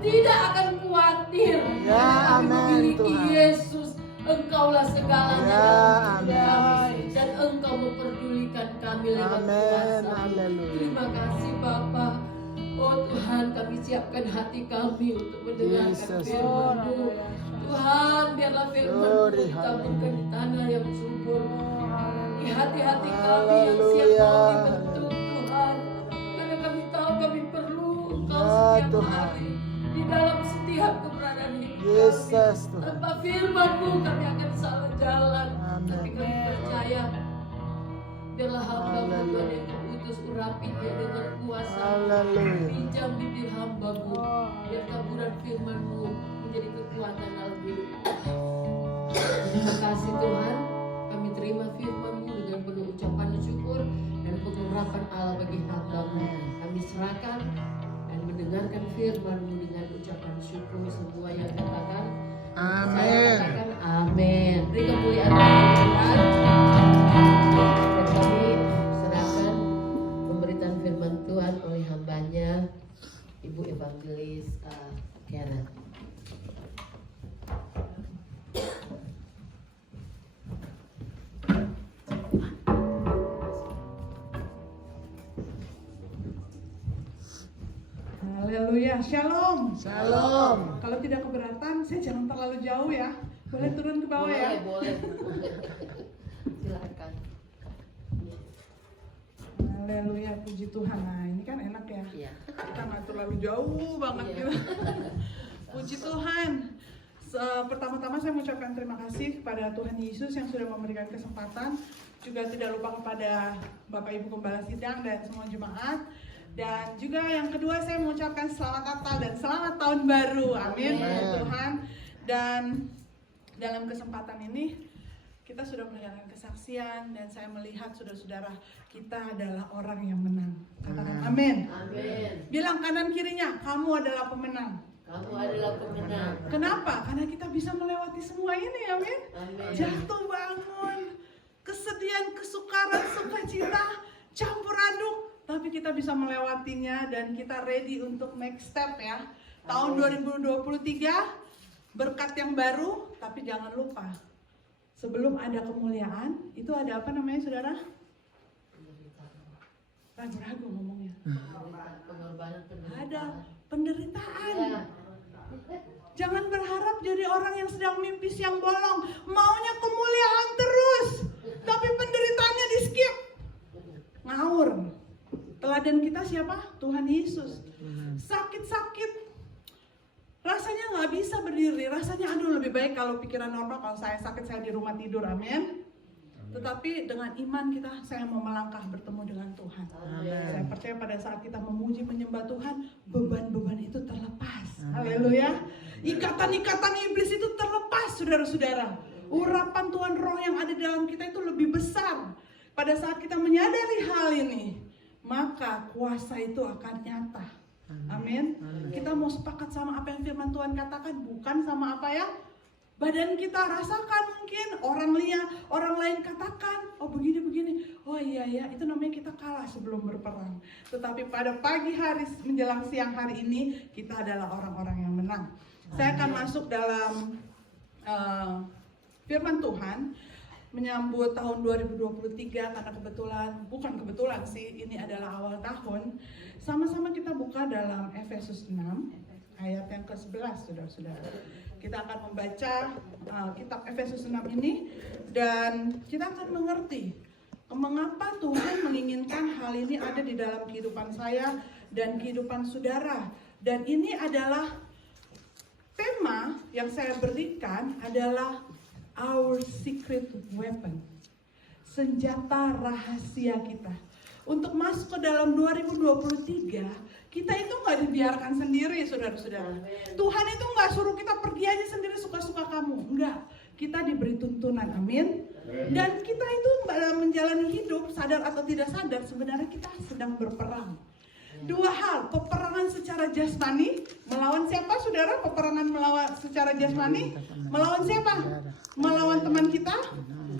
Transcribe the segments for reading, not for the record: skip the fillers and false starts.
tidak akan khawatir. Ya, Kami amin, memiliki Tuhan. Yesus, Engkaulah segalanya Ya, dalam hidup amin. kami, dan Engkau memperdulikan kami lewat Amin, kuasa. haleluya. Terima kasih Bapa. Oh Tuhan, kami siapkan hati kami untuk mendengarkan Yesus. firman-Mu. Tuhan, biarlah firman-Mu Glory, ditaburkan di tanah yang subur, di hati-hati kami yang siap Haleluya. mau dibentuk Tuhan. Karena kami tahu kami perlu Engkau Ya, setiap Tuhan. hari di dalam setiap keberadaan hidup kami. Yesus, Tuhan. Tanpa firman-Mu kami akan salah jalan. Amin. Tapi kami percaya biarlah hamba-Mu Haleluya. Tuhan yang Kau utus urapinya dengan kuasa. Haleluya. Pinjam bibir hamba-Mu, biar taburan firman-Mu menjadi kekuatan dalam hidup. Terima kasih Tuhan, kami terima firman-Mu dengan penuh ucapan syukur dan pengurapan Allah bagi hamba-Mu. Kami serahkan dan mendengarkan firman-Mu dengan ucapan syukur. Semua yang katakan Amin. saya katakan amin. Beri kemuliaan bagi Tuhan. Dan kami serahkan pemberitaan firman Tuhan oleh hambanya Ibu Evangelis Karen. Haleluya, shalom. Shalom. Kalau tidak keberatan, saya jangan terlalu jauh ya. Boleh turun ke bawah ya. Boleh. Silakan. Haleluya, puji Tuhan. Nah, ini kan enak ya. Iya. Kita nggak terlalu jauh banget Iya. gitu. Puji Tuhan. Pertama-tama saya mengucapkan terima kasih kepada Tuhan Yesus yang sudah memberikan kesempatan. Juga tidak lupa kepada Bapak Ibu Gembala Sidang dan semua jemaat. Dan juga yang kedua saya mengucapkan selamat Natal dan selamat Tahun Baru. Amin. Puji Tuhan. Dan dalam kesempatan ini kita sudah menjalankan kesaksian dan saya melihat saudara-saudara kita adalah orang yang menang. Katakan amin. Amin. Bilang kanan kirinya, kamu adalah pemenang. Kamu adalah pemenang. Kenapa? Karena kita bisa melewati semua ini, amin. Amin. Jatuh bangun, kesedihan, kesukaran, sukacita, campur aduk, tapi kita bisa melewatinya dan kita ready untuk next step ya. Tahun 2023 berkat yang baru, tapi jangan lupa sebelum ada kemuliaan itu ada apa namanya saudara? Ragu-ragu ngomongnya. Pengorbanan. Ada penderitaan. Ya. Jangan berharap jadi orang yang sedang mimpi siang bolong, maunya kemuliaan terus, tapi penderitaannya di skip. Ngawur. Teladan kita siapa? Tuhan Yesus. Sakit-sakit, rasanya nggak bisa berdiri, rasanya aduh lebih baik kalau pikiran normal, kalau saya sakit saya di rumah tidur, amin. Tetapi dengan iman kita, saya mau melangkah bertemu dengan Tuhan. Saya percaya pada saat kita memuji menyembah Tuhan, beban-beban itu terlepas. Haleluya. Ikatan-ikatan iblis itu terlepas, saudara-saudara. Urapan Tuhan Roh yang ada di dalam kita itu lebih besar. Pada saat kita menyadari hal ini, maka kuasa itu akan nyata. Amin. Kita mau sepakat sama apa yang firman Tuhan katakan, bukan sama apa ya badan kita rasakan. Mungkin orang lain katakan, oh begini, oh iya ya, itu namanya kita kalah sebelum berperang. Tetapi pada pagi hari menjelang siang hari ini, kita adalah orang-orang yang menang. Saya akan masuk dalam firman Tuhan menyambut tahun 2023, karena bukan kebetulan sih, ini adalah awal tahun. Sama-sama kita buka dalam Efesus 6 ayat yang ke-11, saudara-saudara. Kita akan membaca kitab Efesus 6 ini dan kita akan mengerti mengapa Tuhan menginginkan hal ini ada di dalam kehidupan saya dan kehidupan saudara. Dan ini adalah tema yang saya berikan adalah Our Secret Weapon, senjata rahasia kita. Untuk masuk ke dalam 2023, kita itu nggak dibiarkan sendiri, saudara-saudara. Tuhan itu nggak suruh kita pergi aja sendiri suka-suka kamu, enggak. Kita diberi tuntunan, amin. Dan kita itu dalam menjalani hidup, sadar atau tidak sadar, sebenarnya kita sedang berperang. Dua hal, peperangan secara jasmani, melawan siapa saudara? Peperangan melawan secara jasmani, melawan siapa? Melawan teman kita,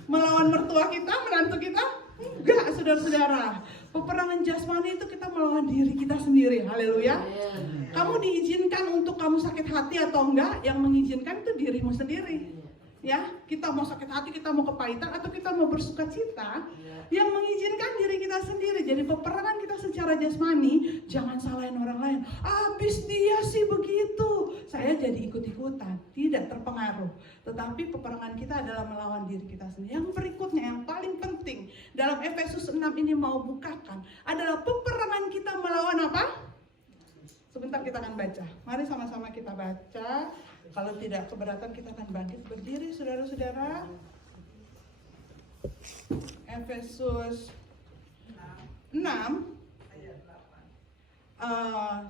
melawan mertua kita, menantu kita? Enggak, saudara-saudara. Peperangan jasmani itu kita melawan diri kita sendiri. Haleluya. Kamu diizinkan untuk kamu sakit hati atau enggak? Yang mengizinkan itu dirimu sendiri. Ya, kita mau sakit hati, kita mau kepahitan, atau kita mau bersuka cita, yang mengizinkan diri kita sendiri. Jadi peperangan kita secara jasmani, jangan salahin orang lain. Abis dia sih begitu, saya jadi ikut-ikutan, tidak terpengaruh. Tetapi peperangan kita adalah melawan diri kita sendiri. Yang berikutnya, yang paling penting dalam Efesus 6 ini mau bukakan, adalah peperangan kita melawan apa? Sebentar kita akan baca. Mari sama-sama kita baca. Kalau tidak keberatan kita akan bangkit berdiri, saudara-saudara. Efesus 6.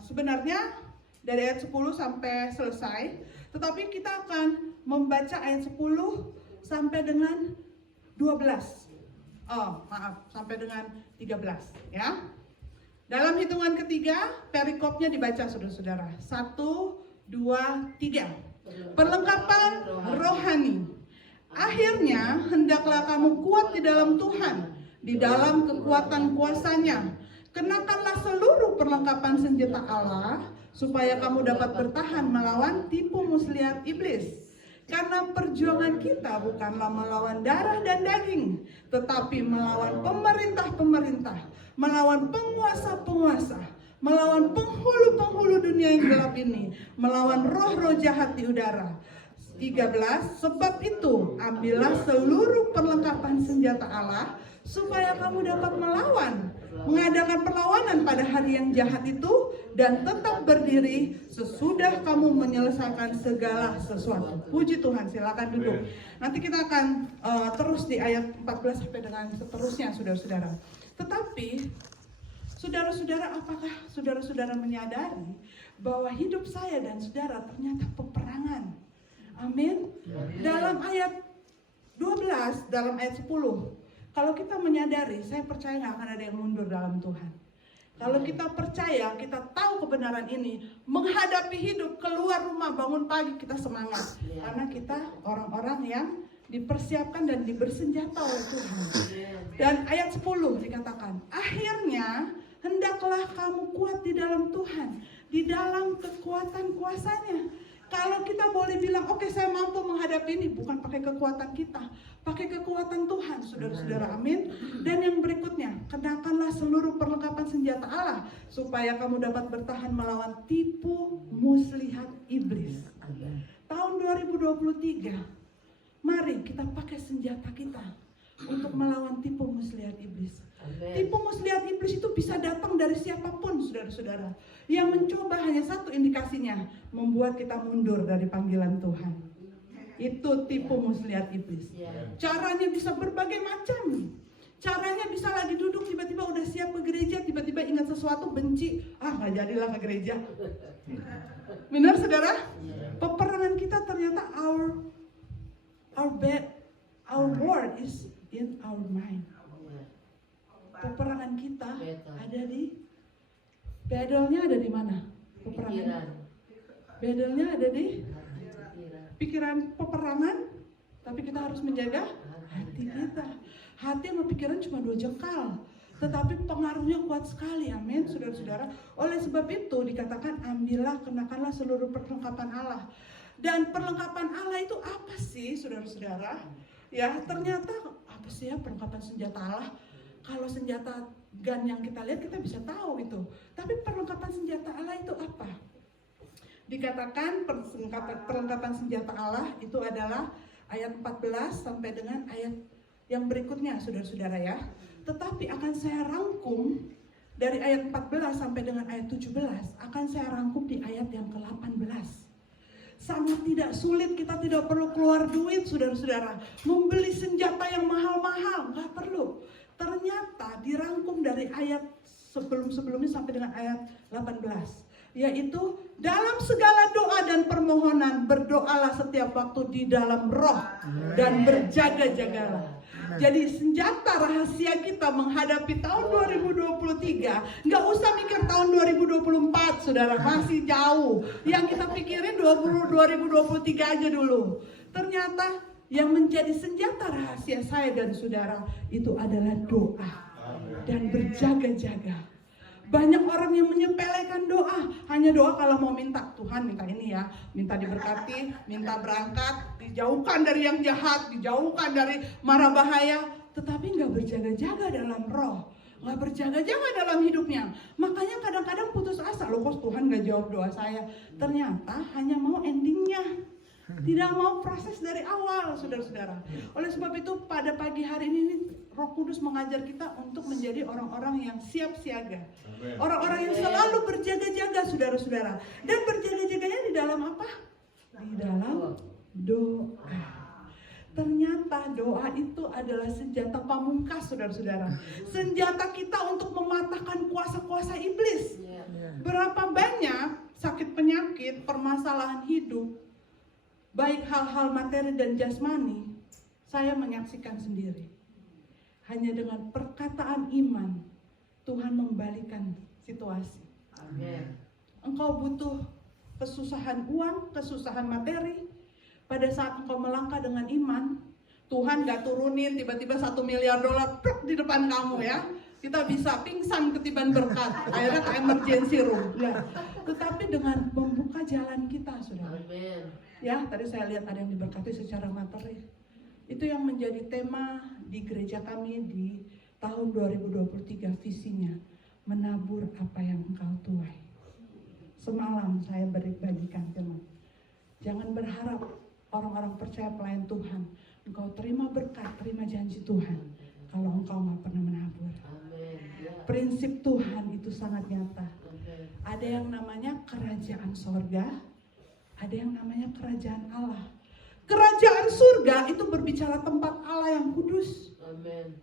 Sebenarnya dari ayat 10 sampai selesai. Tetapi kita akan membaca ayat 10 sampai dengan 12. Sampai dengan 13 ya. Dalam hitungan ketiga, perikopnya dibaca saudara-saudara. 1, 2, 3. Perlengkapan rohani. Akhirnya hendaklah kamu kuat di dalam Tuhan, di dalam kekuatan kuasa-Nya. Kenakanlah seluruh perlengkapan senjata Allah, supaya kamu dapat bertahan melawan tipu muslihat iblis. Karena perjuangan kita bukanlah melawan darah dan daging, tetapi melawan pemerintah-pemerintah, melawan penguasa-penguasa, melawan penghulu-penghulu dunia yang gelap ini, melawan roh-roh jahat di udara. 13. Sebab itu ambillah seluruh perlengkapan senjata Allah, supaya kamu dapat mengadakan perlawanan pada hari yang jahat itu, dan tetap berdiri sesudah kamu menyelesaikan segala sesuatu. Puji Tuhan, silakan duduk. Nanti kita akan terus di ayat 14 sampai dengan seterusnya, saudara-saudara. Tetapi saudara-saudara, apakah saudara-saudara menyadari bahwa hidup saya dan saudara ternyata peperangan? Amin. Dalam ayat 12, dalam ayat 10, kalau kita menyadari, saya percaya gak akan ada yang mundur dalam Tuhan. Kalau kita percaya, kita tahu kebenaran ini, menghadapi hidup, keluar rumah, bangun pagi, kita semangat. Karena kita orang-orang yang dipersiapkan dan dibersenjata oleh Tuhan. Dan ayat 10 dikatakan, akhirnya hendaklah kamu kuat di dalam Tuhan, di dalam kekuatan kuasa-Nya. Kalau kita boleh bilang, oke, saya mampu menghadapi ini, bukan pakai kekuatan kita, pakai kekuatan Tuhan, saudara-saudara, amin. Dan yang berikutnya, kenakanlah seluruh perlengkapan senjata Allah, supaya kamu dapat bertahan melawan tipu muslihat iblis. Tahun 2023, mari kita pakai senjata kita untuk melawan tipu muslihat iblis. Tipu muslihat iblis itu bisa datang dari siapapun, saudara-saudara. Yang mencoba hanya satu indikasinya, membuat kita mundur dari panggilan Tuhan. Itu tipu muslihat iblis. Caranya bisa berbagai macam. Caranya bisa lagi duduk, tiba-tiba udah siap ke gereja, tiba-tiba ingat sesuatu, benci, gak jadilah ke gereja. Benar, saudara? Peperangan kita ternyata our war is in our mind. Peperangan kita ada di battle-nya ada di mana? Peperangan. Battle-nya ada di pikiran peperangan, tapi kita harus menjaga hati kita. Hati sama pikiran cuma 2 jengkal, tetapi pengaruhnya kuat sekali, amin, saudara-saudara. Oleh sebab itu dikatakan, ambillah, kenakanlah seluruh perlengkapan Allah. Dan perlengkapan Allah itu apa sih, saudara-saudara? Ya, ternyata apa sih ya perlengkapan senjata Allah? Kalau senjata gun yang kita lihat kita bisa tahu itu. Tapi perlengkapan senjata Allah itu apa? Dikatakan perlengkapan senjata Allah itu adalah ayat 14 sampai dengan ayat yang berikutnya, saudara-saudara ya. Tetapi akan saya rangkum dari ayat 14 sampai dengan ayat 17, akan saya rangkum di ayat yang ke-18. Sangat tidak sulit, kita tidak perlu keluar duit, saudara-saudara. Membeli senjata yang mahal-mahal, nggak perlu. Ternyata dirangkum dari ayat sebelum-sebelumnya sampai dengan ayat 18. Yaitu dalam segala doa dan permohonan berdoalah setiap waktu di dalam roh dan berjaga-jagalah. Jadi senjata rahasia kita menghadapi tahun 2023, nggak usah mikir tahun 2024, saudara, masih jauh. Yang kita pikirin 2023 aja dulu. Ternyata yang menjadi senjata rahasia saya dan saudara itu adalah doa. dan berjaga-jaga. Banyak orang yang menyepelekan doa, hanya doa kalau mau minta, Tuhan minta ini ya, minta diberkati, minta berangkat, dijauhkan dari yang jahat, dijauhkan dari mara bahaya, tetapi nggak berjaga-jaga dalam roh, nggak berjaga-jaga dalam hidupnya. Makanya kadang-kadang putus asa, loh kok Tuhan nggak jawab doa saya. Ternyata hanya mau endingnya, tidak mau proses dari awal, saudara-saudara. Oleh sebab itu pada pagi hari ini Roh Kudus mengajar kita untuk menjadi orang-orang yang siap siaga. Orang-orang yang selalu berjaga-jaga, saudara-saudara. Dan berjaga-jaganya di dalam apa? Di dalam doa. Ternyata doa itu adalah senjata pamungkas, saudara-saudara. Senjata kita untuk mematahkan kuasa-kuasa iblis. Berapa banyak sakit penyakit, permasalahan hidup, baik hal-hal materi dan jasmani, saya menyaksikan sendiri. Hanya dengan perkataan iman, Tuhan membalikan situasi. Amin. Engkau butuh kesusahan uang, kesusahan materi. Pada saat engkau melangkah dengan iman, Tuhan gak turunin tiba-tiba $1 miliar pluk di depan kamu ya. Kita bisa pingsan ketiban berkat, akhirnya ke emergency room. Ya. Tetapi dengan membuka jalan kita, saudara. Amin. Ya, tadi saya lihat ada yang diberkati secara materi. Itu yang menjadi tema di gereja kami di tahun 2023, visinya menabur apa yang engkau tuai. Semalam saya bagikan firman. Jangan berharap orang-orang percaya pelayan Tuhan, engkau terima berkat, terima janji Tuhan kalau engkau nggak pernah menabur. Amin. Ya. Prinsip Tuhan itu sangat nyata. Amin. Ada yang namanya kerajaan sorga, ada yang namanya kerajaan Allah. Kerajaan surga itu berbicara tempat Allah yang kudus. Amin.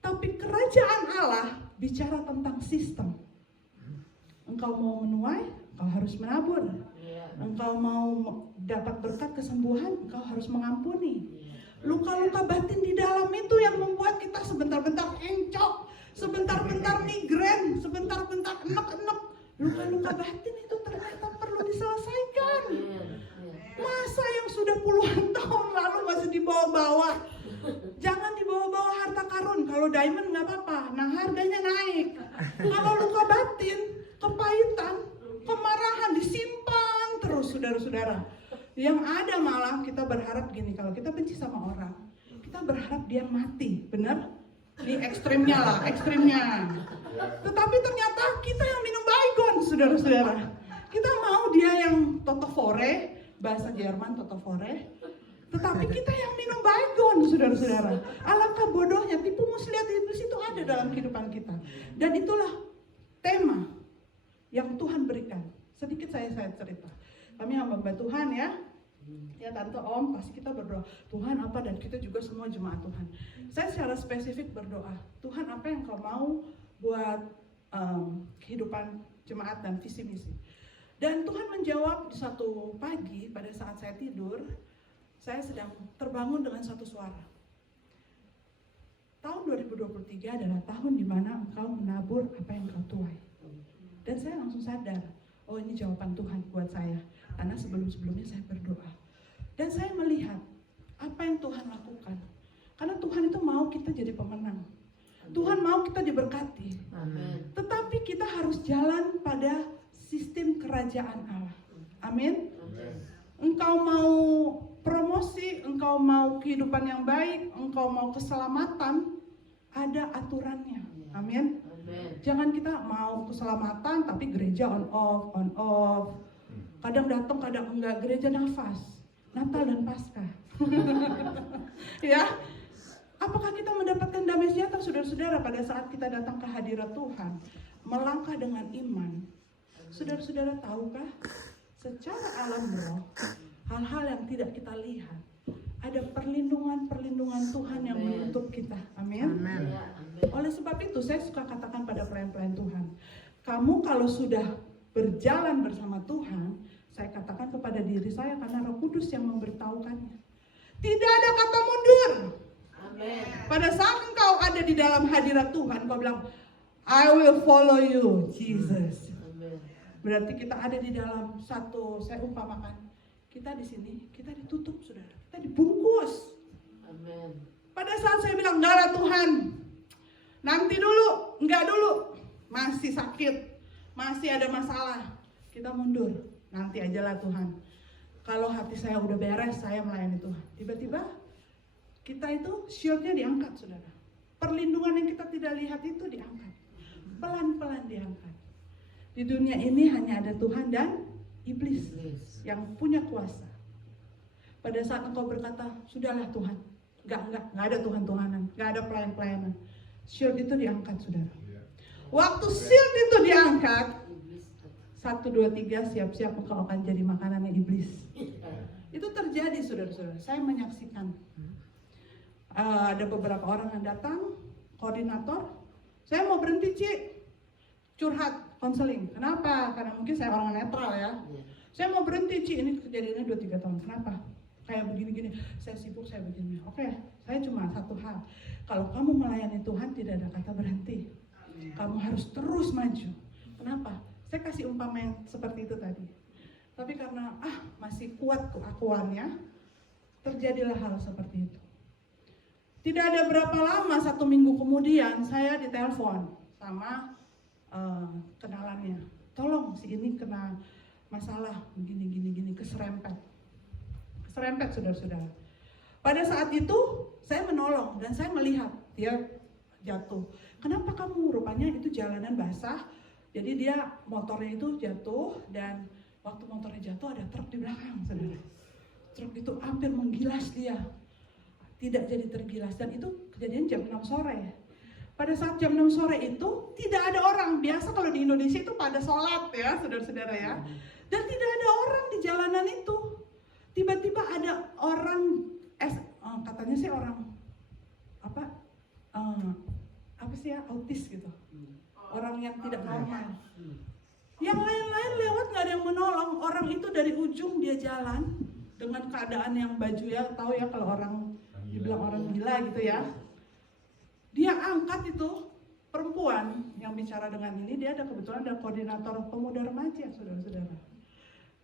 Tapi kerajaan Allah bicara tentang sistem. Engkau mau menuai, engkau harus menabur. Ya. Engkau mau dapat berkat kesembuhan, engkau harus mengampuni. Luka-luka batin di dalam itu yang membuat kita sebentar-bentar encok, sebentar-bentar migrain, sebentar-bentar enek-enek. Luka-luka batin itu ternyata perlu diselesaikan. Masa yang sudah puluhan tahun lalu masih dibawa-bawa. Jangan dibawa-bawa harta karun. Kalau diamond nggak apa-apa, nah harganya naik. Kalau luka batin, kepahitan, kemarahan disimpan terus, saudara-saudara. Yang ada malah kita berharap gini, kalau kita benci sama orang, kita berharap dia mati, benar? Ini ekstrimnya lah, ekstrimnya. Tetapi ternyata kita yang minum baygon, saudara-saudara. Kita mau dia yang totofore, bahasa Jerman totofore. Tetapi kita yang minum baygon, saudara-saudara. Alangkah bodohnya, tipu muslihat iblis itu ada dalam kehidupan kita. Dan itulah tema yang Tuhan berikan. Sedikit saya cerita. Kami hamba Tuhan ya. Ya tante om, pasti kita berdoa. Tuhan apa, dan kita juga semua jemaat Tuhan. Saya secara spesifik berdoa. Tuhan apa yang kau mau buat kehidupan jemaat dan visi misi. Dan Tuhan menjawab di satu pagi pada saat saya tidur. Saya sedang terbangun dengan satu suara. Tahun 2023 adalah tahun di mana engkau menabur apa yang kau tuai. Dan saya langsung sadar, oh ini jawaban Tuhan buat saya. Karena sebelum-sebelumnya saya berdoa. Dan saya melihat apa yang Tuhan lakukan. Karena Tuhan itu mau kita jadi pemenang. Tuhan mau kita diberkati. Amin. Tetapi kita harus jalan pada sistem kerajaan Allah. Amin. Engkau mau promosi, engkau mau kehidupan yang baik, engkau mau keselamatan, ada aturannya. Amin. Jangan kita mau keselamatan tapi gereja on off. Kadang datang, kadang enggak, gereja nafas. Natal dan Paskah. Ya. Apakah kita mendapatkan damai sejahtera, saudara-saudara, pada saat kita datang ke hadirat Tuhan, melangkah dengan iman? Saudara-saudara tahukah, secara alam roh, hal-hal yang tidak kita lihat, ada perlindungan Tuhan yang menutup kita. Amin. Amin. Oleh sebab itu, saya suka katakan pada pelayan-pelayan Tuhan, kamu kalau sudah berjalan bersama Tuhan, saya katakan kepada diri saya karena Roh Kudus yang memberitahukannya. Tidak ada kata mundur. Amin. Pada saat engkau ada di dalam hadirat Tuhan, kau bilang, I will follow you, Jesus. Amin. Berarti kita ada di dalam satu, saya umpamakan, kita di sini, kita ditutup, saudara. Kita dibungkus. Amin. Pada saat saya bilang, darah Tuhan, Nanti dulu, enggak dulu. Masih sakit, masih ada masalah. Kita mundur, nanti ajalah Tuhan. Kalau hati saya udah beres, saya melayani Tuhan. Tiba-tiba kita itu shieldnya diangkat, saudara. Perlindungan yang kita tidak lihat itu diangkat. Pelan-pelan diangkat. Di dunia ini hanya ada Tuhan dan iblis yang punya kuasa. Pada saat engkau berkata, sudahlah Tuhan, enggak ada Tuhan-Tuhanan, enggak ada pelayan-pelayanan. Shield itu diangkat, saudara. Waktu shield itu diangkat, 1, 2, 3, siap-siap engkau akan jadi makanannya iblis. Itu terjadi, saudara-saudara. Saya menyaksikan. Ada beberapa orang yang datang, koordinator, saya mau berhenti, Ci, curhat, konseling. Kenapa? Karena mungkin saya orang netral ya. Saya mau berhenti, Ci, ini kejadiannya 2-3 tahun. Kenapa? Kayak begini-gini, saya sibuk, saya begini. Oke, saya cuma satu hal. Kalau kamu melayani Tuhan, tidak ada kata berhenti. Kamu harus terus maju. Kenapa? Saya kasih umpama yang seperti itu tadi. Tapi karena masih kuat keakuannya, terjadilah hal seperti itu. Tidak ada berapa lama, 1 minggu kemudian saya ditelepon sama kenalannya. Tolong si ini kena masalah gini, keserempet, saudara-saudara. Pada saat itu saya menolong dan saya melihat dia jatuh. Kenapa kamu? Rupanya itu jalanan basah. Jadi dia motornya itu jatuh dan waktu motornya jatuh ada truk di belakang, saudara. Truk itu hampir menggilas dia. Tidak jadi tergilas dan itu kejadian jam 6 sore. Pada saat jam 6 sore itu tidak ada orang. Biasa kalau di Indonesia itu pada sholat ya, saudara-saudara ya. Dan tidak ada orang di jalanan itu. Tiba-tiba ada orang, katanya sih orang apa sih ya, autis gitu. Orang yang tidak normal. Yang lain-lain lewat nggak ada yang menolong. Orang itu dari ujung dia jalan dengan keadaan yang baju ya, tahu ya kalau orang dibilang orang gila gitu ya. Dia angkat itu perempuan yang bicara dengan ini, dia kebetulan ada koordinator pemuda remaja, saudara-saudara.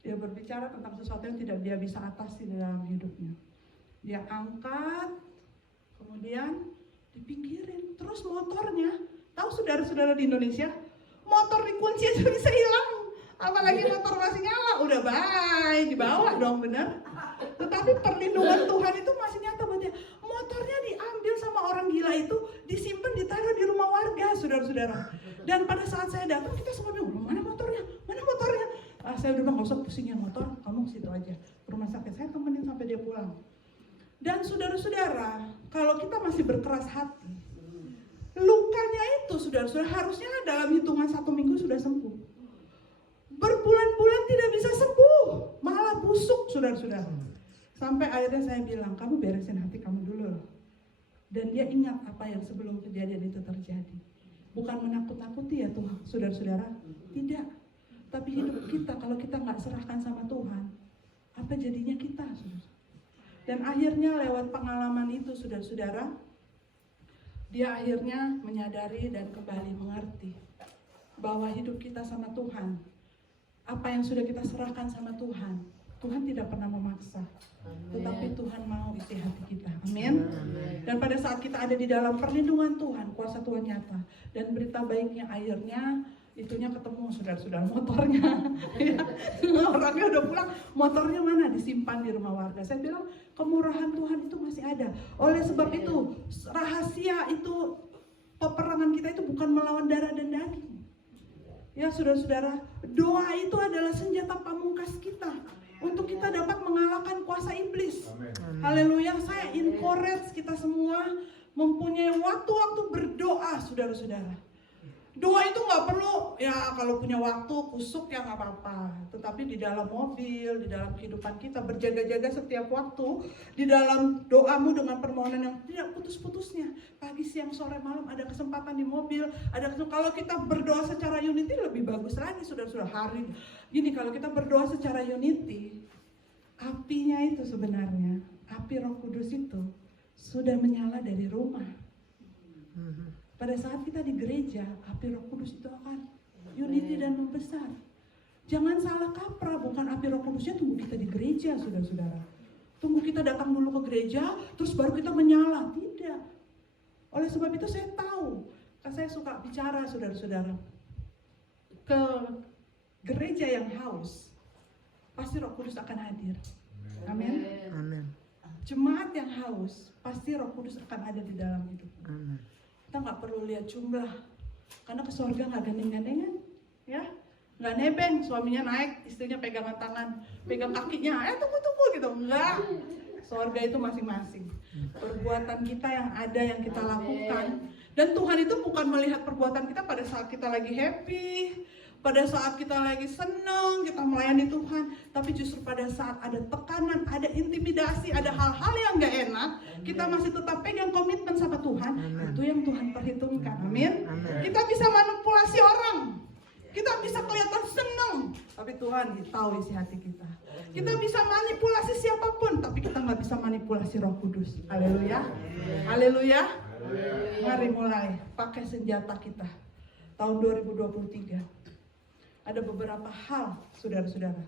Dia berbicara tentang sesuatu yang tidak dia bisa atasi dalam hidupnya. Dia angkat, kemudian dipinggirin. Terus motornya, tahu saudara-saudara di Indonesia, motor dikunci aja bisa hilang. Apalagi motor masih nyala, udah bye, dibawa dong, bener. Tetapi perlindungan Tuhan itu masih nyata buat dia. Motornya diambil sama orang gila itu, disimpan, ditaruh di rumah warga, saudara-saudara. Dan pada saat saya datang, kita semua bingung, mana motornya? Mana motornya? Saya udah bilang, gak usah pusingin motor, kamu situ aja. Ke rumah sakit, saya temenin sampai dia pulang. Dan saudara-saudara, kalau kita masih berkeras hati, lukanya itu, saudara-saudara, harusnya dalam hitungan 1 minggu sudah sembuh. Berbulan-bulan tidak bisa sembuh, malah busuk, saudara-saudara. Sampai akhirnya saya bilang, kamu beresin hati kamu dulu. Dan dia ingat apa yang sebelum kejadian itu terjadi. Bukan menakut-nakuti ya Tuhan, saudara-saudara. Tidak. Tapi hidup kita, kalau kita nggak serahkan sama Tuhan, apa jadinya kita, saudara? Dan akhirnya lewat pengalaman itu, saudara-saudara, dia akhirnya menyadari dan kembali mengerti bahwa hidup kita sama Tuhan, apa yang sudah kita serahkan sama Tuhan, Tuhan tidak pernah memaksa, tetapi Tuhan mau isi hati kita. Amin. Dan pada saat kita ada di dalam perlindungan Tuhan, kuasa Tuhan nyata. Dan berita baiknya akhirnya itunya ketemu, saudara-saudara, motornya. Orangnya udah pulang, motornya mana? Disimpan di rumah warga. Saya bilang kemurahan Tuhan itu masih ada. Oleh sebab itu rahasia itu, peperangan kita itu bukan melawan darah dan daging. Ya saudara-saudara, doa itu adalah senjata pamungkas kita untuk kita dapat mengalahkan kuasa iblis. Haleluya. Saya encourage kita semua mempunyai waktu-waktu berdoa, saudara-saudara. Doa itu nggak perlu ya kalau punya waktu kusuk ya nggak apa-apa. Tetapi di dalam mobil, di dalam kehidupan kita berjaga-jaga setiap waktu, di dalam doamu dengan permohonan yang tidak putus-putusnya. Pagi, siang, sore, malam ada kesempatan di mobil, ada kesempatan. Kalau kita berdoa secara unity lebih bagus lagi, saudara-saudara. Hari gini kalau kita berdoa secara unity, apinya itu sebenarnya, api Roh Kudus itu sudah menyala dari rumah. Pada saat kita di gereja, api Roh Kudus itu akan unity dan membesar. Jangan salah kaprah, bukan api Roh Kudusnya tunggu kita di gereja, saudara-saudara. Tunggu kita datang dulu ke gereja, terus baru kita menyala. Tidak. Oleh sebab itu saya tahu, Saya suka bicara saudara-saudara, ke gereja yang haus, pasti Roh Kudus akan hadir. Amin. Amin. Jemaat yang haus, pasti Roh Kudus akan ada di dalam hidup. Amin. Kita nggak perlu lihat jumlah, karena ke surga nggak gandeng-gandengan, ya, nggak nebeng, suaminya naik, istrinya pegangan tangan, pegang kakinya, tunggu gitu, enggak. Surga itu masing-masing. Perbuatan kita yang ada yang kita lakukan, dan Tuhan itu bukan melihat perbuatan kita pada saat kita lagi happy, pada saat kita lagi senang, kita melayani Tuhan, tapi justru pada saat ada tekanan, ada intimidasi, ada hal-hal yang gak enak, kita masih tetap pegang komitmen sama Tuhan. Amen. Itu yang Tuhan perhitungkan. Amin. Amen. Kita bisa manipulasi orang, kita bisa kelihatan senang, tapi Tuhan tahu isi hati kita. Kita bisa manipulasi siapapun, tapi kita nggak bisa manipulasi Roh Kudus. Haleluya, haleluya. Mari mulai pakai senjata kita. Tahun 2023 ada beberapa hal, saudara-saudara.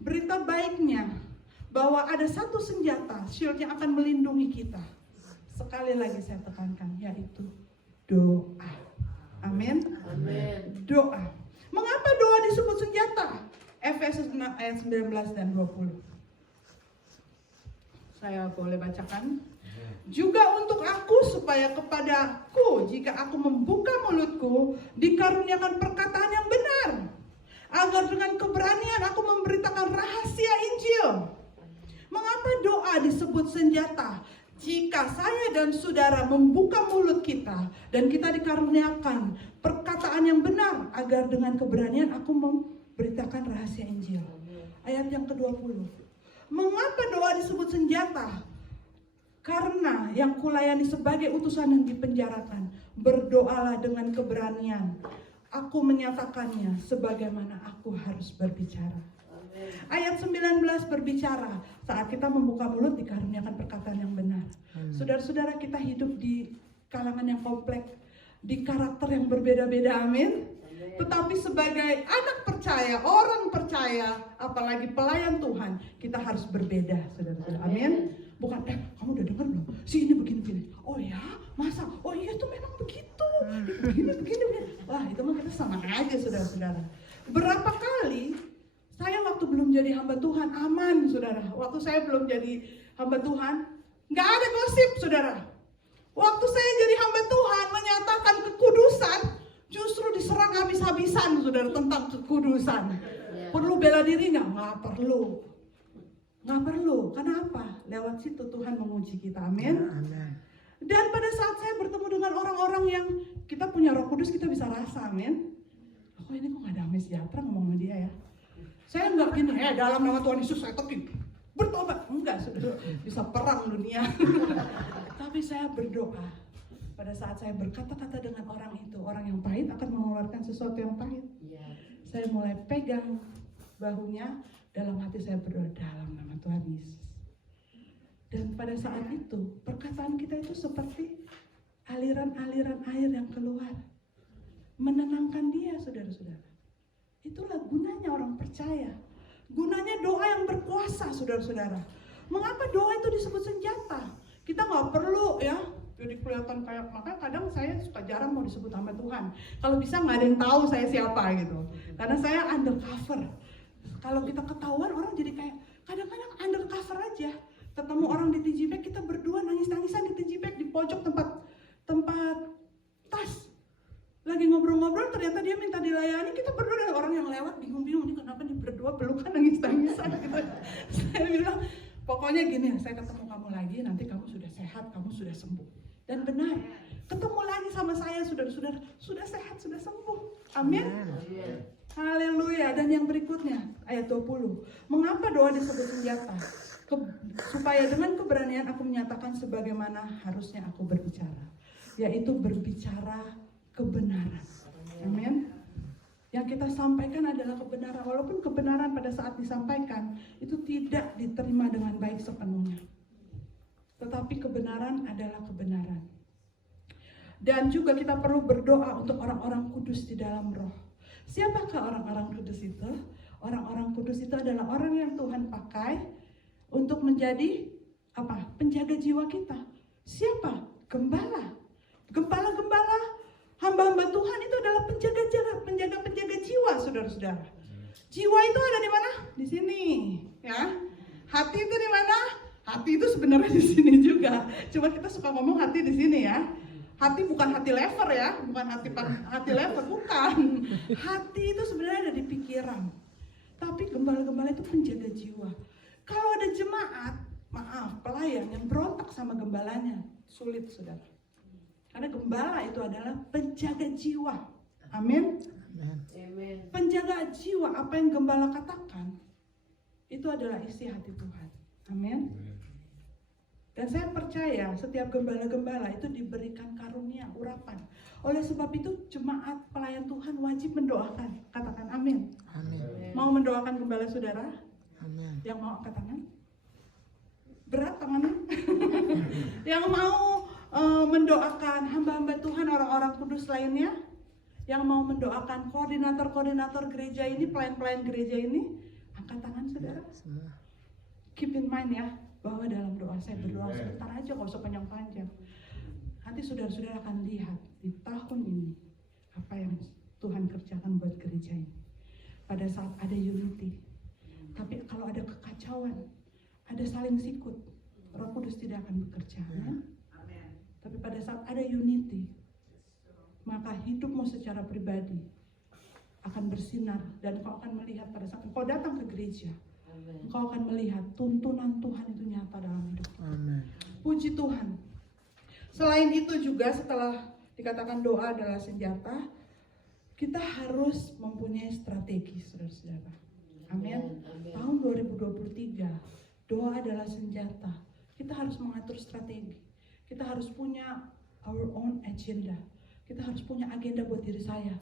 Berita baiknya bahwa ada satu senjata, shield yang akan melindungi kita. Sekali lagi saya tekankan, yaitu doa. Amin. Doa. Mengapa doa disebut senjata? Efesus 6 ayat 19 dan 20. Saya boleh bacakan. Juga untuk aku, supaya kepadaku, jika aku membuka mulutku, dikaruniakan perkataan yang benar, agar dengan keberanian aku memberitakan rahasia Injil. Mengapa doa disebut senjata? Jika saya dan saudara membuka mulut kita, dan kita dikaruniakan perkataan yang benar, agar dengan keberanian aku memberitakan rahasia Injil. Ayat yang ke-20. Mengapa doa disebut senjata? Karena yang kulayani sebagai utusan yang dipenjarakan, berdoalah dengan keberanian. Aku menyatakannya sebagaimana aku harus berbicara. Ayat 19 berbicara, saat kita membuka mulut dikaruniakan perkataan yang benar. Saudara-saudara, kita hidup di kalangan yang kompleks, di karakter yang berbeda-beda, amin. Tetapi sebagai anak percaya, orang percaya, apalagi pelayan Tuhan, kita harus berbeda, saudara-saudara, amin. Bukan, kamu udah dengar belum? Si ini begini-begini. Oh ya, masa? Oh iya itu memang begitu. Begini. Wah, itu mah kita sama aja, saudara-saudara. Berapa kali saya waktu belum jadi hamba Tuhan, aman, saudara. Waktu saya belum jadi hamba Tuhan, nggak ada gosip, saudara. Waktu saya jadi hamba Tuhan, menyatakan kekudusan, justru diserang habis-habisan, saudara, tentang kekudusan. Perlu bela diri nggak? Nggak perlu. Nggak perlu. Kenapa? Lewat situ Tuhan menguji kita. Amin. Dan pada saat saya bertemu dengan orang-orang yang kita punya Roh Kudus, kita bisa rasa, amin. Oh ini kok nggak damai sejahtera ngomong sama dia ya. Saya nggak gini, dalam nama Tuhan Yesus saya tekin, bertobat. Enggak, saudara, bisa perang dunia. Tapi saya berdoa. Pada saat saya berkata-kata dengan orang itu, orang yang pahit akan mengeluarkan sesuatu yang pahit. Saya mulai pegang bahunya, dalam hati saya berdoa dalam nama Tuhan Yesus. Dan pada saat itu, perkataan kita itu seperti aliran-aliran air yang keluar, menenangkan dia, saudara-saudara. Itulah gunanya orang percaya. Gunanya doa yang berkuasa, saudara-saudara. Mengapa doa itu disebut senjata? Kita nggak perlu ya jadi kelihatan kayak, makanya kadang saya suka jarang mau disebut hamba Tuhan. Kalau bisa nggak ada yang tahu saya siapa gitu. Karena saya undercover. Kalau kita ketahuan orang jadi kayak kadang-kadang undercover aja. Ketemu orang di TJP, kita berdua nangis-nangisan di TJP di pojok tempat tas. Lagi ngobrol-ngobrol, ternyata dia minta dilayani, kita berdua ada orang yang lewat bingung-bingung, ini kenapa nih berdua pelukan nangis-nangisan gitu. Saya bilang, pokoknya gini, saya ketemu kamu lagi, nanti kamu sudah sehat, kamu sudah sembuh. Dan benar, ketemu lagi sama saya, saudara-saudara, sudah sehat, sudah sembuh. Amin. Haleluya. Dan yang berikutnya, ayat 20. Mengapa doa disebut senjata? Supaya dengan keberanian aku menyatakan sebagaimana harusnya aku berbicara. Yaitu berbicara kebenaran. Amin. Yang kita sampaikan adalah kebenaran. Walaupun kebenaran pada saat disampaikan itu tidak diterima dengan baik sepenuhnya. Tetapi kebenaran adalah kebenaran. Dan juga kita perlu berdoa untuk orang-orang kudus di dalam roh. Siapakah orang-orang kudus itu? Orang-orang kudus itu adalah orang yang Tuhan pakai untuk menjadi penjaga jiwa kita. Siapa? Gembala. Gembala-gembala Hamba-hamba Tuhan itu adalah penjaga jiwa, saudara-saudara. Jiwa itu ada di mana? Di sini, ya. Hati itu di mana? Hati itu sebenarnya di sini juga. Cuma kita suka ngomong hati di sini ya. Hati bukan hati lever ya, bukan hati lever, bukan. Hati itu sebenarnya ada di pikiran. Tapi gembala-gembala itu penjaga jiwa. Kalau ada jemaat, pelayan yang berontak sama gembalanya, sulit, saudara. Karena gembala itu adalah penjaga jiwa. Amin. Amen. Penjaga jiwa, apa yang gembala katakan, itu adalah isi hati Tuhan. Amin. Dan saya percaya setiap gembala-gembala itu diberikan karunia, urapan. Oleh sebab itu jemaat pelayan Tuhan wajib mendoakan. Katakan amin. Amin. Mau mendoakan gembala saudara? Amin. Yang mau angkat tangan? Berat tangannya? Yang mau mendoakan hamba-hamba Tuhan, orang-orang kudus lainnya? Yang mau mendoakan koordinator-koordinator gereja ini, pelayan-pelayan gereja ini? Angkat tangan saudara. Semua. Keep in mind ya, bahwa dalam doa saya berdoa sebentar aja, gak usah panjang-panjang. Nanti saudara-saudara akan lihat di tahun ini apa yang Tuhan kerjakan buat gereja ini. Pada saat ada unity. Tapi kalau ada kekacauan, ada saling sikut, Roh Kudus tidak akan bekerja. Amin. Tapi pada saat ada unity, maka hidupmu secara pribadi akan bersinar dan kau akan melihat pada saat kau datang ke gereja, engkau akan melihat tuntunan Tuhan itu nyata dalam hidup. Amin. Puji Tuhan. Selain itu juga setelah dikatakan doa adalah senjata, kita harus mempunyai strategi, saudara-saudara. Amin. Tahun 2023, doa adalah senjata. Kita harus mengatur strategi. Kita harus punya our own agenda. Kita harus punya agenda buat diri saya.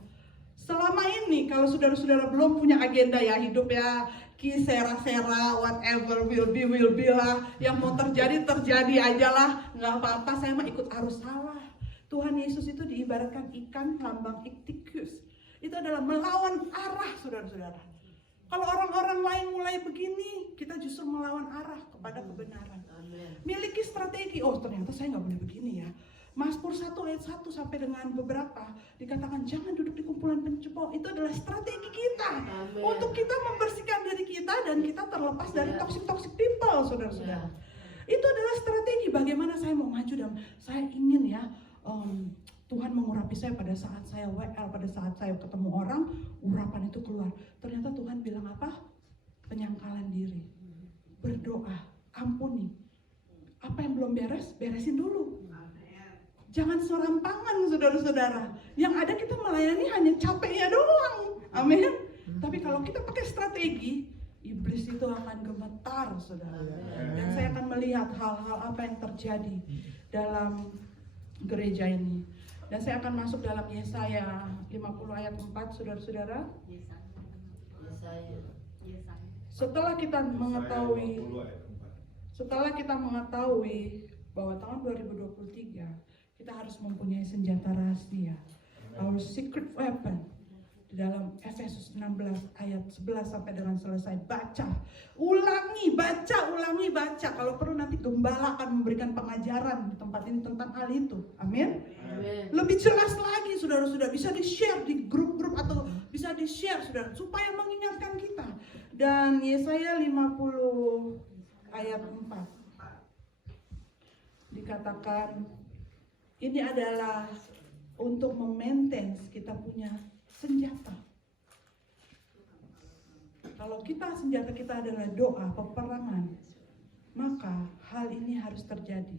Selama ini kalau saudara-saudara belum punya agenda ya hidup ya, sera-sera, whatever will be lah. Yang mau terjadi aja lah, nggak apa-apa, saya mah ikut arus. Salah. Tuhan Yesus itu diibaratkan ikan lambang iktikus. Itu adalah melawan arah, saudara-saudara. Kalau orang-orang lain mulai begini, kita justru melawan arah kepada kebenaran. Miliki strategi. Oh ternyata saya nggak boleh begini ya. Mazmur 1 ayat 1 sampai dengan beberapa dikatakan jangan duduk di kumpulan pencemooh. Itu adalah strategi kita. Amen. Untuk kita membersihkan diri kita dan kita terlepas dari toxic people, saudara-saudara. Itu adalah strategi bagaimana saya mau maju dan saya ingin ya Tuhan mengurapi saya pada saat saya WL, pada saat saya ketemu orang, urapan itu keluar. Ternyata Tuhan bilang apa? Penyangkalan diri. Berdoa, ampuni. Apa yang belum beres, beresin dulu. Jangan serampangan, saudara-saudara. Yang ada kita melayani hanya capeknya doang. Amin. Tapi kalau kita pakai strategi, iblis itu akan gemetar, saudara. Dan saya akan melihat hal-hal apa yang terjadi dalam gereja ini. Dan saya akan masuk dalam Yesaya 50 ayat 4, saudara-saudara. Setelah kita mengetahui bahwa tahun 2023 kita harus mempunyai senjata rahasia, our secret weapon, di dalam Efesus 16 ayat 11 sampai dengan selesai. Baca, ulangi, baca. Kalau perlu nanti gembala akan memberikan pengajaran di tempat ini tentang hal itu. Amin. Lebih jelas lagi, saudara-saudara, bisa di-share di grup-grup atau bisa di-share, saudara, supaya mengingatkan kita. Dan Yesaya 50 ayat 4 dikatakan ini adalah untuk memaintain kita punya senjata. Kalau senjata kita adalah doa, peperangan, maka hal ini harus terjadi.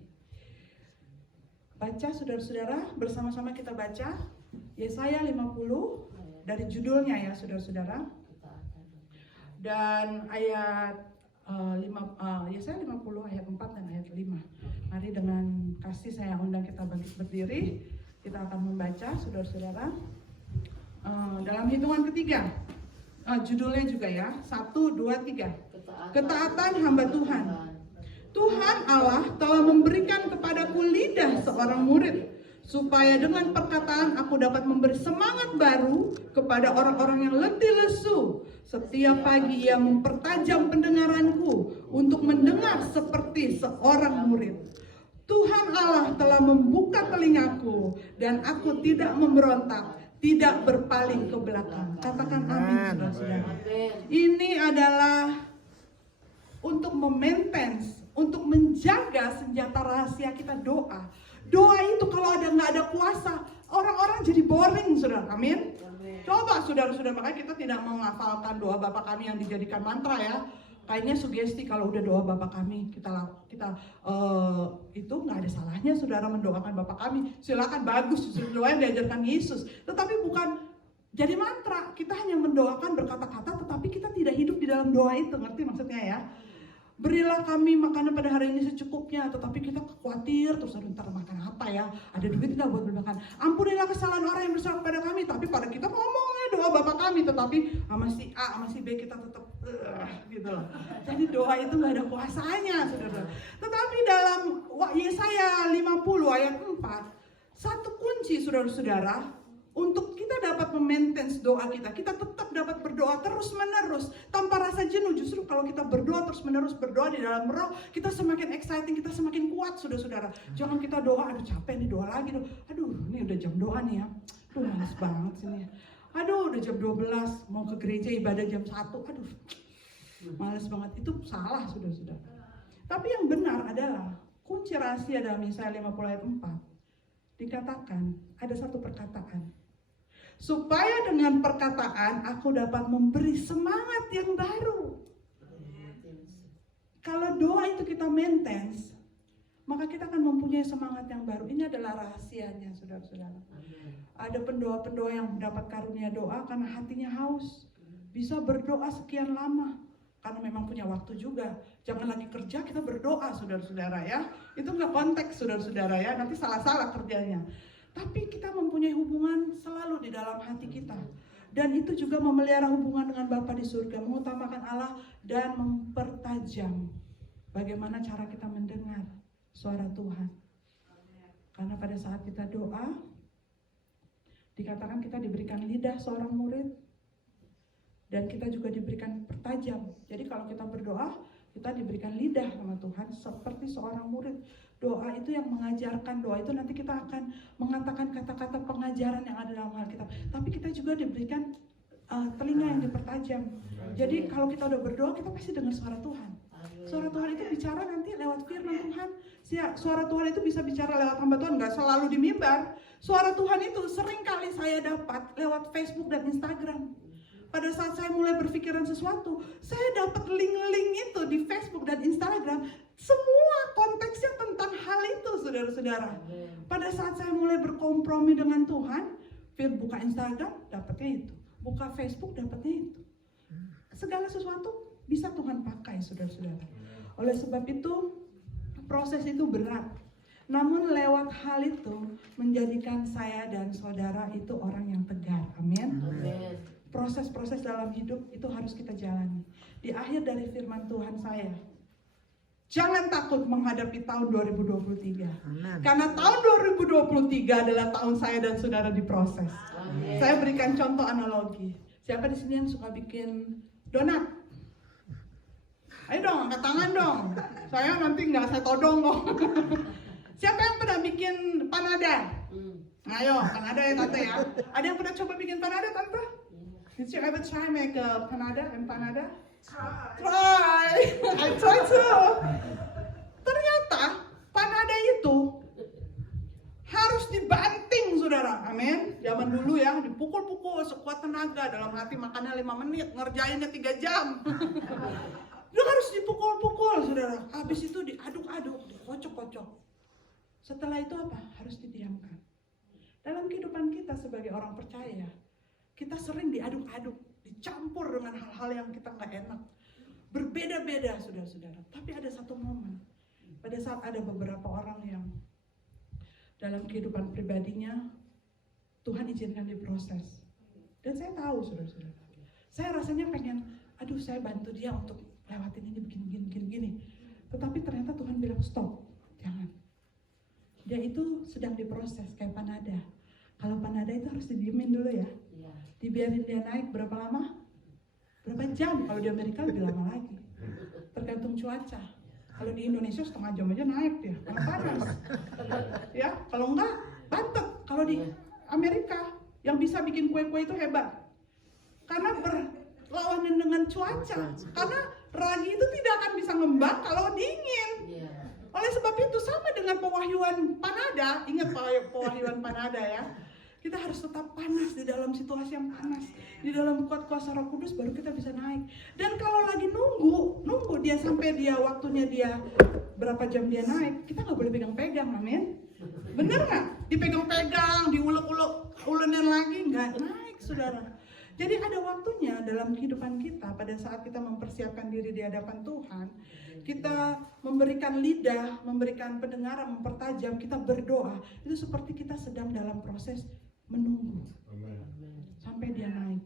Baca, saudara-saudara, bersama-sama kita baca Yesaya 50 dari judulnya ya, saudara-saudara. Dan ayat Yesaya 50 ayat 4 dan ayat 5. Mari dengan kasih saya undang kita berdiri. Kita akan membaca, saudara-saudara. Dalam hitungan ketiga. Judulnya juga ya. 1, 2, 3. Ketaatan hamba Tuhan. Tuhan Allah telah memberikan kepadaku lidah seorang murid, supaya dengan perkataan aku dapat memberi semangat baru kepada orang-orang yang letih lesu. Setiap pagi ia mempertajam pendengaranku untuk mendengar seperti seorang murid. Tuhan Allah telah membuka telingaku dan aku tidak memberontak, tidak berpaling ke belakang. Katakan amin, saudara-saudara. Ini adalah untuk memaintain, untuk menjaga senjata rahasia kita, doa. Doa itu kalau nggak ada kuasa, orang-orang jadi boring, saudara. Amin. Coba saudara-saudara, makanya kita tidak mau menghafalkan doa Bapa Kami yang dijadikan mantra ya. Kayaknya sugesti kalau udah doa Bapa Kami, kita itu nggak ada salahnya saudara mendoakan Bapa Kami. Silakan, bagus, doa yang diajarkan Yesus. Tetapi bukan jadi mantra. Kita hanya mendoakan berkata-kata, tetapi kita tidak hidup di dalam doa itu. Ngerti maksudnya ya? Berilah kami makanan pada hari ini secukupnya, tetapi kita khawatir terus, aduh ntar makan apa ya, ada duit nggak buat makan. Ampunilah kesalahan orang yang bersalah kepada kami, tapi pada kita ngomongnya doa Bapa Kami, tetapi sama si A, sama si B kita tetap gitu loh. Jadi doa itu nggak ada kuasanya, saudara. Tetapi dalam Yesaya 50 ayat 4, satu kunci saudara-saudara untuk kita dapat memaintain doa kita, kita tetap dapat berdoa terus menerus tanpa rasa jenuh. Justru kalau kita berdoa terus menerus, berdoa di dalam roh, kita semakin exciting, kita semakin kuat, saudara-saudara. Jangan kita doa, aduh capek nih doa lagi, aduh ini udah jam doa nih ya, aduh malas banget sini, aduh udah jam 12, mau ke gereja ibadah jam 1, aduh malas banget. Itu salah, saudara-saudara. Tapi yang benar adalah kunci rahasia dalam Yesaya 50 ayat 4 dikatakan ada satu perkataan, supaya dengan perkataan aku dapat memberi semangat yang baru. Kalau doa itu kita maintain, maka kita akan mempunyai semangat yang baru. Ini adalah rahasianya, saudara-saudara. Ada pendoa-pendoa yang mendapat karunia doa karena hatinya haus, bisa berdoa sekian lama karena memang punya waktu juga. Jangan lagi kerja kita berdoa, saudara-saudara ya. Itu nggak konteks, saudara-saudara ya. Nanti salah-salah kerjanya. Tapi kita mempunyai hubungan selalu di dalam hati kita. Dan itu juga memelihara hubungan dengan Bapa di surga, mengutamakan Allah dan mempertajam bagaimana cara kita mendengar suara Tuhan. Karena pada saat kita doa, dikatakan kita diberikan lidah seorang murid, dan kita juga diberikan pertajam. Jadi kalau kita berdoa, kita diberikan lidah sama Tuhan seperti seorang murid. Doa itu yang mengajarkan, doa itu nanti kita akan mengatakan kata-kata pengajaran yang ada dalam Alkitab. Tapi kita juga diberikan telinga yang dipertajam. Jadi kalau kita udah berdoa, kita pasti dengar suara Tuhan. Suara Tuhan itu bicara nanti lewat firman Tuhan. Suara Tuhan itu bisa bicara lewat hamba Tuhan, gak selalu di mimbar. Suara Tuhan itu sering kali saya dapat lewat Facebook dan Instagram. Pada saat saya mulai berpikiran sesuatu, saya dapat link-link itu di Facebook dan Instagram. Semua konteksnya tentang hal itu, saudara-saudara. Pada saat saya mulai berkompromi dengan Tuhan, buka Instagram, dapatnya itu. Buka Facebook, dapatnya itu. Segala sesuatu bisa Tuhan pakai, saudara-saudara. Oleh sebab itu, proses itu berat. Namun lewat hal itu, menjadikan saya dan saudara itu orang yang tegar. Amin. Proses-proses dalam hidup itu harus kita jalani. Di akhir dari firman Tuhan saya, jangan takut menghadapi tahun 2023. Amen. Karena tahun 2023 adalah tahun saya dan saudara diproses. Amen. Saya berikan contoh analogi. Siapa di sini yang suka bikin donat? Ayo dong, angkat tangan dong. Saya nanti nggak saya todong kok. Siapa yang pernah bikin panada? Ayo, panada ya tante ya. Ada yang pernah coba bikin panada tante? Did you ever try make a empanada? Try. I try too. Ternyata panada itu harus dibanting, saudara. Amin. Zaman dulu ya, dipukul-pukul sekuat tenaga. Dalam hati makannya 5 menit, ngerjainnya 3 jam. Itu harus dipukul-pukul, saudara. Habis itu diaduk-aduk, dikocok-kocok. Setelah itu apa? Harus didiamkan. Dalam kehidupan kita sebagai orang percaya, kita sering diaduk-aduk, dicampur dengan hal-hal yang kita nggak enak. Berbeda-beda, saudara-saudara. Tapi ada satu momen, pada saat ada beberapa orang yang dalam kehidupan pribadinya, Tuhan izinkan diproses. Dan saya tahu, saudara-saudara, saya rasanya pengen, aduh saya bantu dia untuk lewatin ini, begini. Tetapi ternyata Tuhan bilang, stop, jangan. Dia itu sedang diproses, kayak panada. Kalau panada itu harus didiemin dulu ya. Dibiarin dia naik berapa lama? Berapa jam? Kalau di Amerika lebih lama lagi. Tergantung cuaca. Kalau di Indonesia setengah jam aja naik dia, karena panas. Ya, kalau enggak bantet. Kalau di Amerika yang bisa bikin kue-kue itu hebat. Karena berlawanan dengan cuaca. Karena ragi itu tidak akan bisa ngembang kalau dingin. Oleh sebab itu sama dengan pewahyuan Panada. Ingat pewahyuan Panada ya. Kita harus tetap panas di dalam situasi yang panas. Di dalam kuat kuasa Roh Kudus baru kita bisa naik. Dan kalau lagi nunggu dia sampai dia waktunya dia berapa jam dia naik, kita nggak boleh pegang-pegang, amin. Bener nggak? Dipegang-pegang, diulek-ulekin lagi, nggak naik, saudara. Jadi ada waktunya dalam kehidupan kita pada saat kita mempersiapkan diri di hadapan Tuhan, kita memberikan lidah, memberikan pendengaran, mempertajam, kita berdoa. Itu seperti kita sedang dalam proses menunggu sampai dia naik.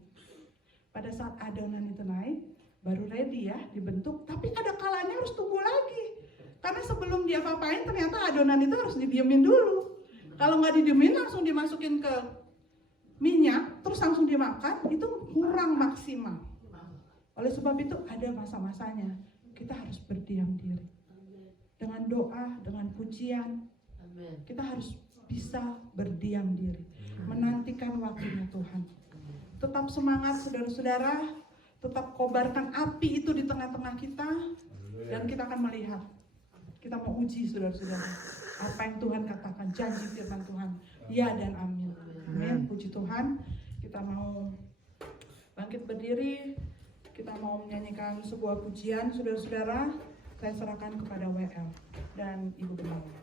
Pada saat adonan itu naik, baru ready ya, dibentuk. Tapi ada kalanya harus tunggu lagi. Karena sebelum dia apa-apain ternyata adonan itu harus didiemin dulu. Kalau nggak didiemin langsung dimasukin ke minyak, terus langsung dimakan, itu kurang maksimal. Oleh sebab itu ada masa-masanya. Kita harus berdiam diri. Dengan doa, dengan pujian, kita harus bisa berdiam diri. Menantikan waktunya Tuhan. Tetap semangat saudara-saudara. Tetap kobarkan api itu di tengah-tengah kita. Dan kita akan melihat. Kita mau uji saudara-saudara. Apa yang Tuhan katakan, janji firman Tuhan. Ya dan amin. Amin. Puji Tuhan. Kita mau bangkit berdiri. Kita mau menyanyikan sebuah pujian, saudara-saudara. Saya serahkan kepada WL dan Ibu Benawar.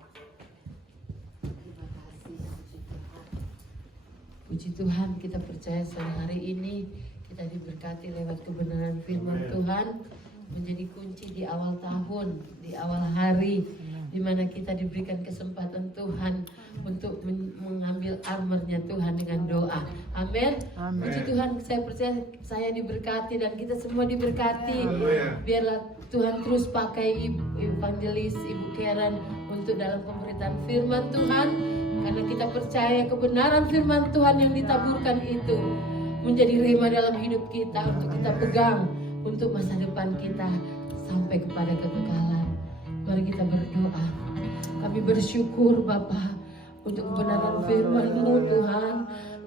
Puji Tuhan, kita percaya sore hari ini kita diberkati lewat kebenaran firman Tuhan, menjadi kunci di awal tahun, di awal hari, di mana kita diberikan kesempatan Tuhan untuk mengambil armornya Tuhan dengan doa. Amin. Puji Tuhan, saya percaya saya diberkati dan kita semua diberkati. Biarlah Tuhan terus pakai evangelis Ibu Karen untuk dalam pemberitaan firman Tuhan, karena kita percaya kebenaran firman Tuhan yang ditaburkan itu menjadi rema dalam hidup kita untuk kita pegang untuk masa depan kita sampai kepada kekekalan. Mari kita berdoa. Kami bersyukur Bapa untuk kebenaran firman-Mu Tuhan,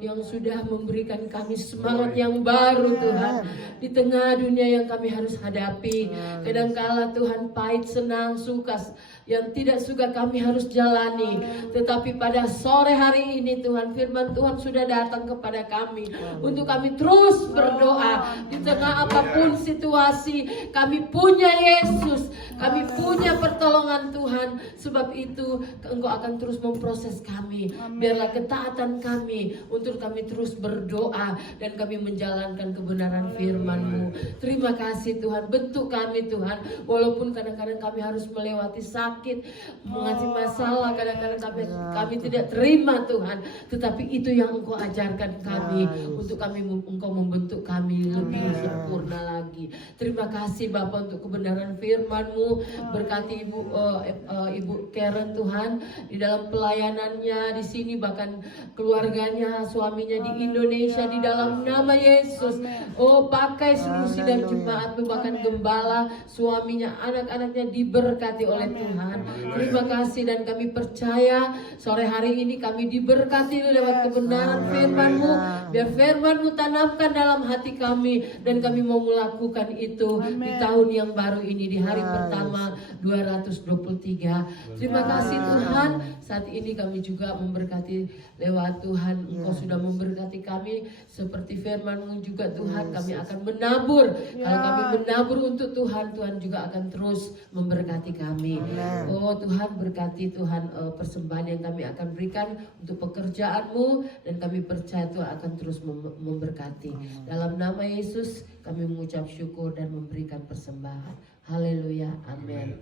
yang sudah memberikan kami semangat yang baru Tuhan di tengah dunia yang kami harus hadapi. Kadangkala Tuhan pahit, senang, suka, yang tidak suka kami harus jalani. Tetapi pada sore hari ini Tuhan, firman Tuhan sudah datang kepada kami untuk kami terus berdoa di tengah apapun situasi. Kami punya Yesus, kami punya pertolongan Tuhan. Sebab itu Engkau akan terus memproses kami. Biarlah ketaatan kami untuk kami terus berdoa dan kami menjalankan kebenaran firman-Mu. Terima kasih Tuhan, bentuk kami Tuhan, walaupun kadang-kadang kami harus melewati sakit, mengasih masalah, kadang-kadang kami tidak terima Tuhan, tetapi itu yang Engkau ajarkan kami, untuk kami Engkau membentuk kami lebih sempurna lagi. Terima kasih Bapa untuk kebenaran firman-Mu. Berkati Ibu Karen Tuhan di dalam pelayanannya di sini, bahkan keluarganya, suaminya di Indonesia, di dalam nama Yesus. Oh, pakai seluruh sidang jemaat-Mu, bahkan gembala, suaminya, anak-anaknya diberkati oleh Tuhan. Terima kasih, dan kami percaya sore hari ini kami diberkati lewat kebenaran firman-Mu. Biar firman-Mu tanamkan dalam hati kami, dan kami mau melakukan itu di tahun yang baru ini, di hari pertama 223. Terima kasih Tuhan. Saat ini kami juga memberkati lewat Tuhan. Engkau sudah memberkati kami seperti firman-Mu juga Tuhan. Kami akan menabur. Kalau kami menabur untuk Tuhan, Tuhan juga akan terus memberkati kami. Oh Tuhan, berkati Tuhan persembahan yang kami akan berikan untuk pekerjaan-Mu, dan kami percaya Tuhan akan terus memberkati. Dalam nama Yesus kami mengucap syukur dan memberikan persembahan. Haleluya, amin.